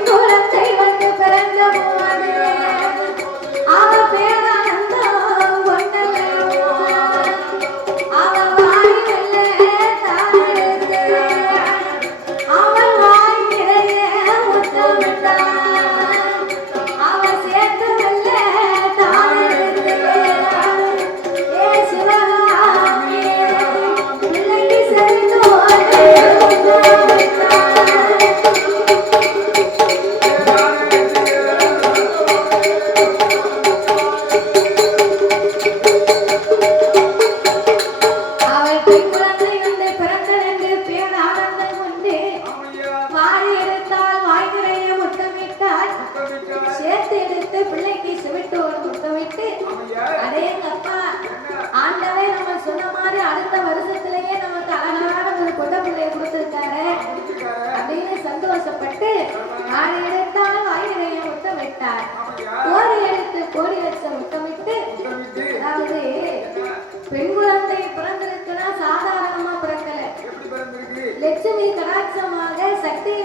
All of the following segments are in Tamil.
குழந்தை வந்து பிறந்த வாய் எடுத்தால் நிறைய முத்தமிட்டார் கோரி எடுத்து கோரி வச்ச முத்தமிட்டு அதாவது பெண் குழந்தை பிறந்திருக்குன்னா சாதாரணமா பிறக்கல. லட்சுமி கடாட்சமாக சக்தியினுடைய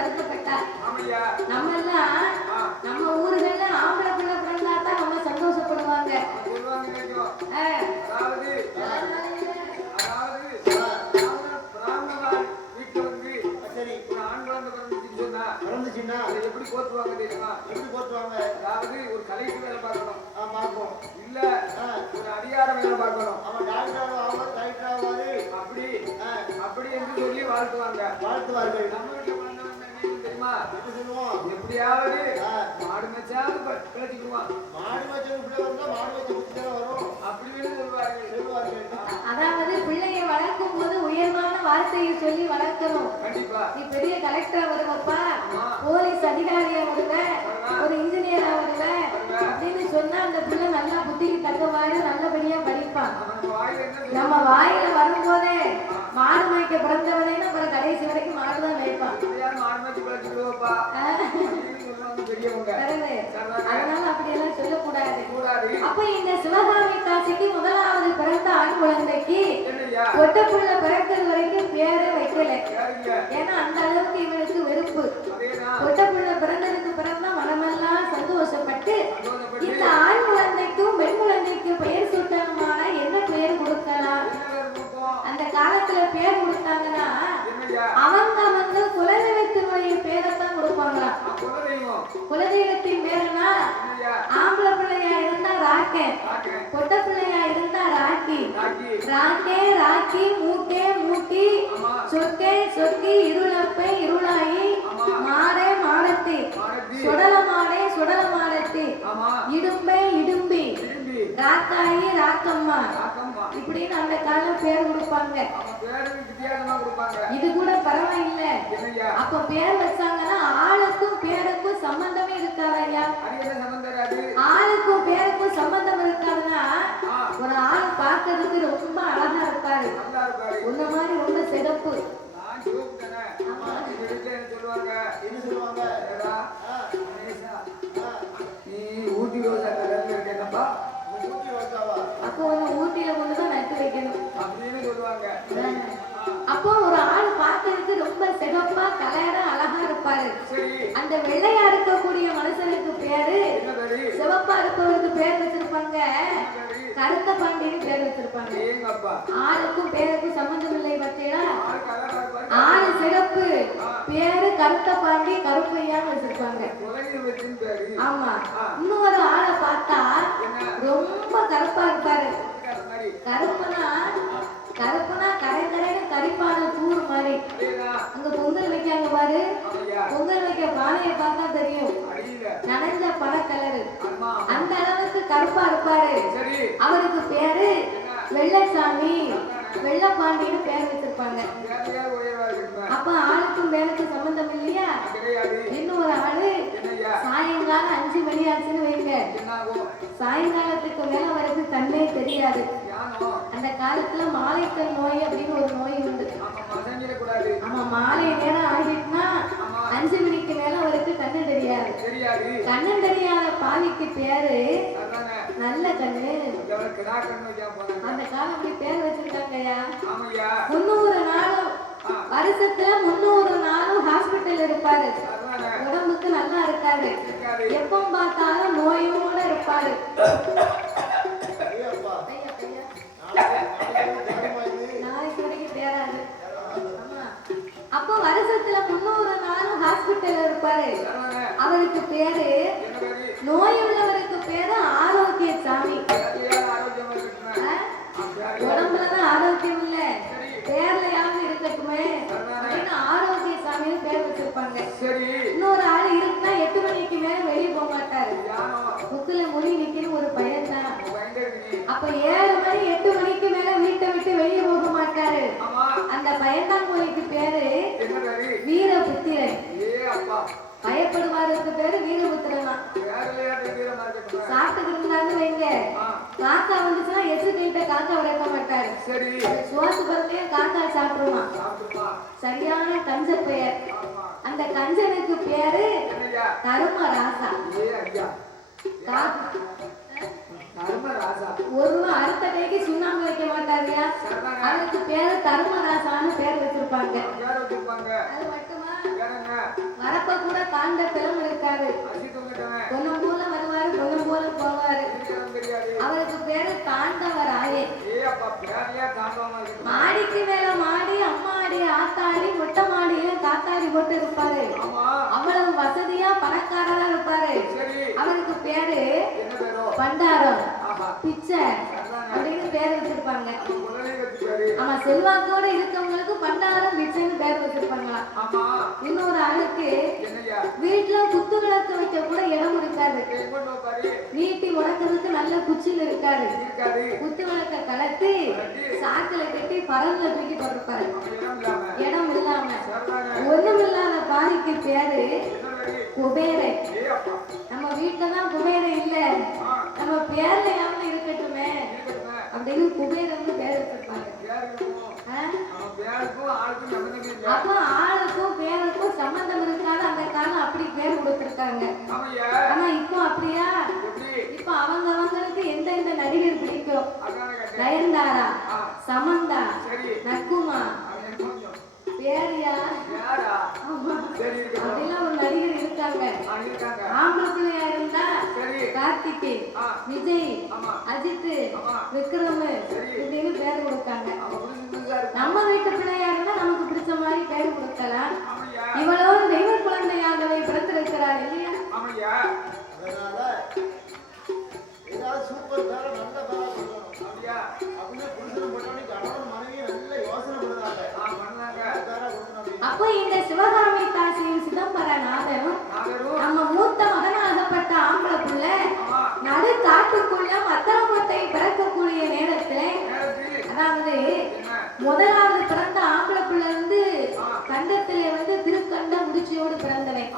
வருத்தப்பட்டார். நம்ம எல்லாம் நம்ம ஊர்கள்ல ஆம்பளை பிள்ளை பிறந்தா தான் நம்ம சந்தோஷப்படுவாங்க. எப்படி போத்துவாங்க தெரியுமா? எப்படி போட்டுவாங்க அதாவது ஒரு கலைக்கு வேலை பார்க்கணும். பார்ப்போம். இல்ல ஒரு அதிகார வேலை பார்க்கணும். அவன் டாக்டர் ஆவார் கலெக்டர் ஆவாரு? அப்படி அப்படி என்று சொல்லி வாழ்த்துவாங்க. வாழ்த்துவார்கள். நம்ம தெரியுமா? என்ன சொல்லுவோம் எப்படியாவது ஆ, மாடு மச்சாவது ப- பிழைச்சிக்கிடுவான் மாடு வச்ச பிள்ளை வந்தா மாடு வச்ச புத்தி தானே வரும்? அப்படின்னு சொல்லுவார்கள். சொல்லுவார்கள். அதாவது பிள்ளையை வளர்க்கும் போது உயர்வான வார்த்தையை சொல்லி வளர்க்கணும். கண்டிப்பா. நீ பெரிய கலெக்டர் வருவப்பா. போலீஸ் அதிகாரியா வருவ ஒரு இன்ஜினியரா வருவ அப்படின்னு சொன்னா அந்த பிள்ளை நல்லா புத்திக்கு தக்கவாறு நல்லபடியா படிப்பான். நம்ம வாயில வரும்போதே மாடு மேய்க்க பிறந்தவனே அப்புறம் கடைசி வரைக்கும் மேய்ப்பான் மாடு பெரியவங்க பிறகு. அதனால அப்படியெல்லாம் சொல்லக்கூடாது. கூடாது அப்ப இந்த சிவகாமி காசிக்கு முதலாவது பிறந்த ஆண் குழந்தைக்கு ஒட்டப்புள்ள பிறக்கிறது வரைக்கும் பேரே வைக்கல. ஏன்னா அந்த அளவுக்கு இவனுக்கு வெறுப்பு. அதேதான். என்னய்யா? ராக்கம்மா ராக்கம்மா. இப்படின்னு அந்த காலம் பேர் கொடுப்பாங்க. இது கூட பரவாயில்ல? அப்ப பேர் வச்சாங்கன்னா ஆளுக்கும் பேருக்கும் சம்பந்தமே இருக்காதையா? ஆளுக்கும் பேருக்கும் சம்பந்தம் இருக்காதுன்னா ஒரு ஆள் பார்க்கறதுக்கு ரொம்ப அழகா இருப்பாரு. உன்ன மாதிரி ரொம்ப சிறப்பு சொல்லுவாங்க? அந்த வெள்ளையா இருக்கக்கூடிய மனுஷனுக்கு பேரு சிவப்பா இருப்பவருக்கு பேர் வச்சிருப்பாங்க. கருத்த பாண்டியன்னு பேர் வச்சிருப்பாங்க. ஆளுக்கும் பேருக்கும் சம்பந்தம் இல்லை இருப்பாரு ஆளு சிறப்பு. பேரு கருத்த பாண்டி கருப்பையான்னு வச்சிருப்பாங்க. ஆமா. இன்னொரு ஆளை பார்த்தா ரொம்ப கருப்பா இருப்பாரு. கருப்புனா கருப்புனா கரை கரைன்னு கரிப்பான தூர் மாதிரி. அங்க பொங்கல் வைக்காங்க பாரு. பொங்கல் வைக்க பானையை பார்த்தா தெரியும். நனைஞ்ச பல கலரு அந்த அளவுக்கு கருப்பா இருப்பாரு. அவருக்கு பேரு வெள்ளசாமி. வெள்ளப்பாண்டின்னு பேர் வச்சிருப்பாங்க. அப்ப ஆளுக்கும் பேருக்கும் சம்பந்தம் இல்லையா? கிடையாது. இன்னொரு ஆளு சாயங்காலம் அஞ்சு மணி ஆச்சுன்னு வைங்க. சாயங்காலத்துக்கு மேல அவருக்கு கண்ணே தெரியாது. அந்த காலத்துல மாலைக்கல் நோய் அப்படின்னு ஒரு நோய் உண்டு. ஆமா மாலை நேரம் ஆகிட்டுனா அஞ்சு மணிக்கு மேல அவருக்கு கண்ணு தெரியாது கண்ணன் கண்ணு தெரியாத பாவிக்கு பேரு நல்ல கண்ணு. அந்த காலம் அப்படி பேர் வச்சிருக்காங்கய்யா. முன்னூறு நாளும் வருஷத்துல முன்னூறு நாளும் ஹாஸ்பிட்டல் இருப்பாரு. உடம்புக்கு நல்லா இருக்காரு. எப்போ எப்ப பார்த்தாலும் நோயோட இருப்பாரு. நாளைக்கு வரைக்கும் தேராது. அப்போ வருஷத்துல முன்னூறு நாளும் ஹாஸ்பிட்டல் இருப்பாரு. அவருக்கு பேரு. நோய் உள்ளவருக்கு பேரு ஆரோக்கிய சாப்பிட்டுக்கிட்டு இருந்தாங்க வைங்க. காக்கா வந்துச்சுன்னா எச்சு கைட்ட காக்கா உடைக்க மாட்டாரு. சரி. சுவாசு பரத்தையே காக்கா சாப்பிடுமா சரியான கஞ்ச பெயர். அந்த கஞ்சனுக்கு பேரு கரும ராசா ஒரு அடுத்த கைக்கு சுண்ணாம்பு வைக்க மாட்டாருயா? அவருக்கு பேரு தர்மராசான்னு பேர் வச்சிருப்பாங்க. அது மட்டுமா? வரப்ப கூட காண்ட பிளம் இருக்காரு அசி தூங்கிட்டவன் பொண்ணும் போல வருவாரு பொண்ணும் போல போவாரு இருக்கிறவன் தெரியாது அவருக்கு பேரு தாண்டவராயே ஏ அப்பா பேரையா தாண்டவமா இருக்கட்டும் மாடிக்கு மேல மாடி அம்மாடி ஆத்தாடி மொட்டை மாடியில காத்தாடி போட்டு இருப்பாரு ஆமா அவ்வளவு வசதியா பணக்காரரா இருப்பாரு சரி அவருக்கு பேரு பண்டாரம். பிச்சை. அப்படின்னு பேர் வச்சிருப்பாங்க. ஆமா செல்வாக்கோட இருக்கவங்களுக்கு பண்டாரம் பிச்சைன்னு பேர் வச்சிருப்பாங்களாம் இன்னொரு ஆளுக்கு வீட்டுல குத்து விளக்கு வைக்க கூட இடம் இருக்காது நீட்டி முடக்கிறதுக்கு நல்ல குச்சியில் இருக்காது குத்து விளக்க கலத்தி சாக்குல கட்டி பரன்ல தூக்கி போட்டிருப்பாரு. இடம் இல்லாம. இடம் இல்லாம. சரிதானே ஒண்ணுமில்லாத பாதிக்கு பேரு என்ன பேரு குபேரன். நம்ம வீட்டுல தான் குபேரன் இல்ல. நம்ம பேர்லயாவது இருக்கட்டுமே இருக்கட்டுமே. அப்படின்னு குபேரன் பேர் வச்சிருப்பாங்க பேர் இருக்கும் ஆ? அவன் பேருக்கும் ஆளுக்கும் சம்மந்தமே இல்லை அப்போ ஆளுக்கும் பேருக்கும் சம்பந்தம் இருக்காது அந்த காலம் அப்படி பேர் கொடுத்துருக்காங்க ஆமையா ஆனா இப்போ அப்படியா எப்படி இப்போ அவங்க அவங்களுக்கு எந்தெந்த நடிகர் பிடிக்கும் அதான கேட்டேன் நயன்தாரா ஆ சமந்தா சரி நக்குமா அவன் கொஞ்சம் பேரியா யாரா ஆமா. சரி இருக்கட்டும் அப்படிலாம் ஒரு நடிகர் இருக்காங்க ஆ இருக்காங்க ஆம்பளை பிள்ளையா இருந்தா சரி கார்த்திகே ஆ விஜய் அஜித். விக்ரம். இப்படின்னு பேர் கொடுக்காங்க முதலாவது பிறந்த ஆம்பளை பிள்ளை வந்து கண்டத்திலே வந்து திருக்கண்ட முடிச்சியோடு பிறந்தவன்.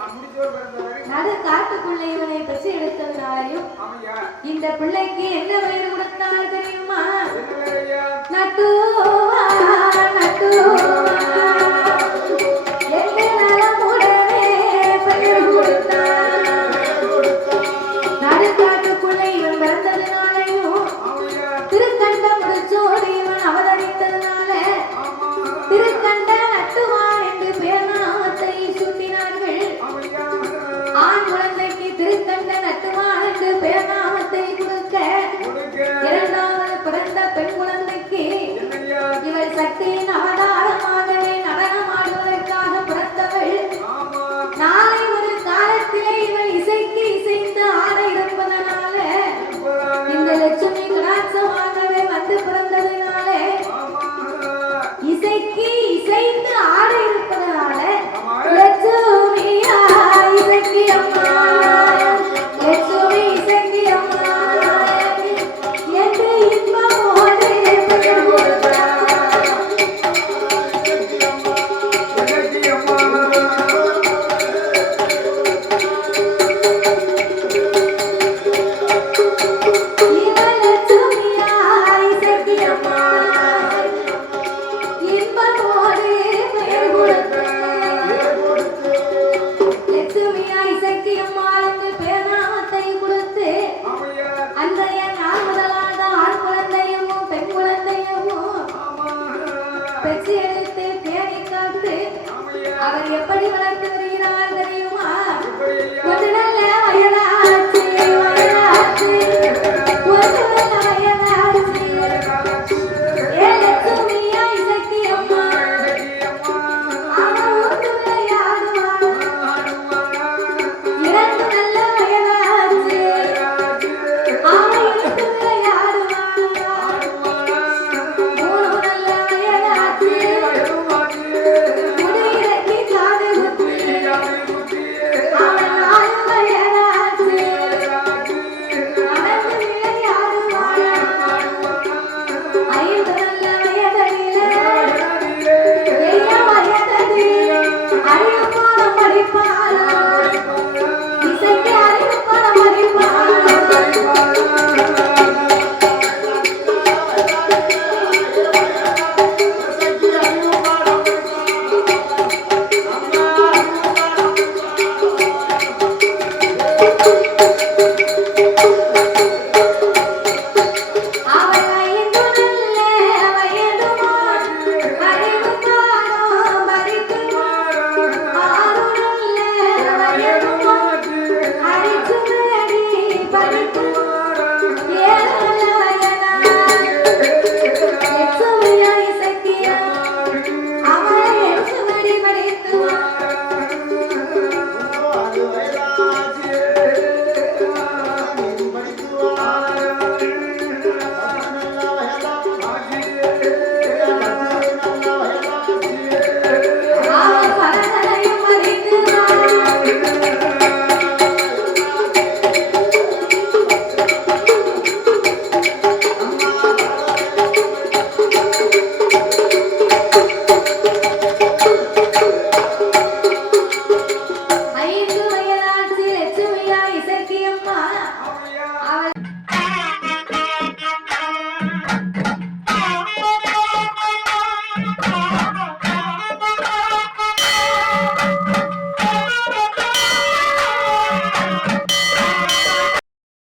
நடு காட்டுக்குள்ள இவனை பற்றி எடுத்ததுனாலையும் இந்த பிள்ளைக்கு என்ன வயது கொடுத்தாலும் தெரியுமா? நட்டு